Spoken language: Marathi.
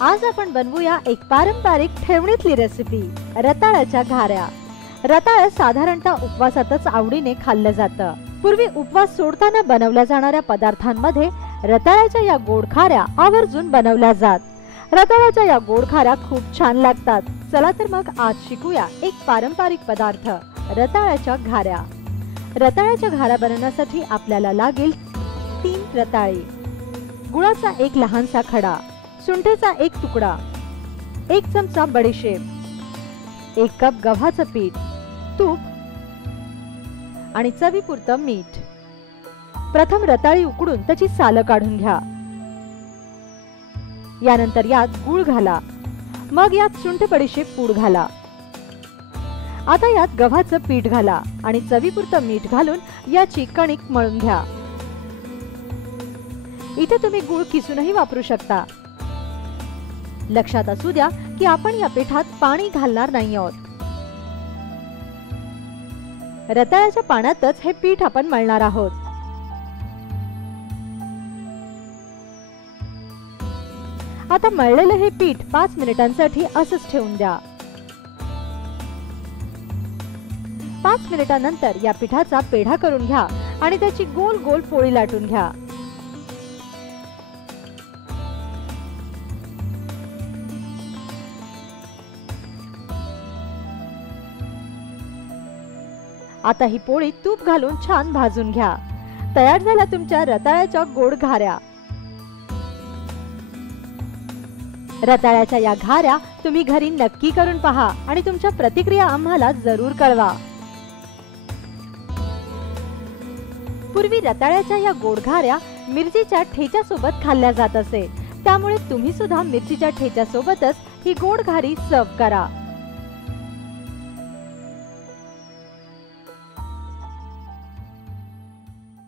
आज आपण बनवूया एक पारंपरिक ठेवणीतली रेसिपी, रताळ्याच्या घाऱ्या। रताळं साधारणतः उपवासातच आवडीने खाल्लं जातं। पूर्वी उपवास सोडताना बनवल्या जाणाऱ्या पदार्थांमध्ये रताळ्याच्या या गोड खाऱ्या आवर्जून बनवल्या जात। रताळ्याच्या या गोड खाऱ्या खूप छान लागतात। चला तर मग आज शिकूया एक पारंपरिक पदार्थ, रताळ्याच्या घाऱ्या। रताळ्याच्या घाऱ्या बनवण्यासाठी आपल्याला लागेल 3 रताळे, गुळाचा एक लहानसा खडा, सुंठेचा एक तुकडा, 1 चमचा बडीशेप, 1 कप गव्हाचं पीठ, तूप आणि चवीपुरतं मीठ। प्रथम रताळी उकडून त्याची सालं काढून घ्या। यानंतर यात गूळ घाला, मग यात सुंठ बडीशेप पूड घाला। आता यात गव्हाचं पीठ घाला आणि चवीपुरतं मीठ घालून याची कणिक मळून घ्या। इथे तुम्ही गूळ किसूनही वापरू शकता। लक्षात असू द्या की आपण या पिठात पाणी घालणार नाही आहोत। रताळ्याच्या पाण्यातच हे पीठ आपण मळणार आहोत। आता मळलेले हे पीठ 5 मिनिटांसाठी असंच ठेवून द्या। 5 मिनिटांनंतर या पिठाचा पेढा करून घ्या आणि त्याची गोल गोल पोळी लाटून घ्या। आता ही पोळी तूप घालून छान भाजून घ्या। तयार झाल्या तुमच्या रताळ्याच्या गोड घाऱ्या। रताळ्याच्या या घाऱ्या तुम्ही घरी नक्की करून पहा आणि तुमच्या प्रतिक्रिया आम्हाला जरूर कळवा। पूर्वी रताळ्याच्या या गोड घाऱ्या मिरचीच्या ठेच्यासोबत खाल्ल्या जात असे, त्यामुळे तुम्ही सुद्धा मिरचीच्या ठेच्यासोबतच ही गोड घारी सर्व करा।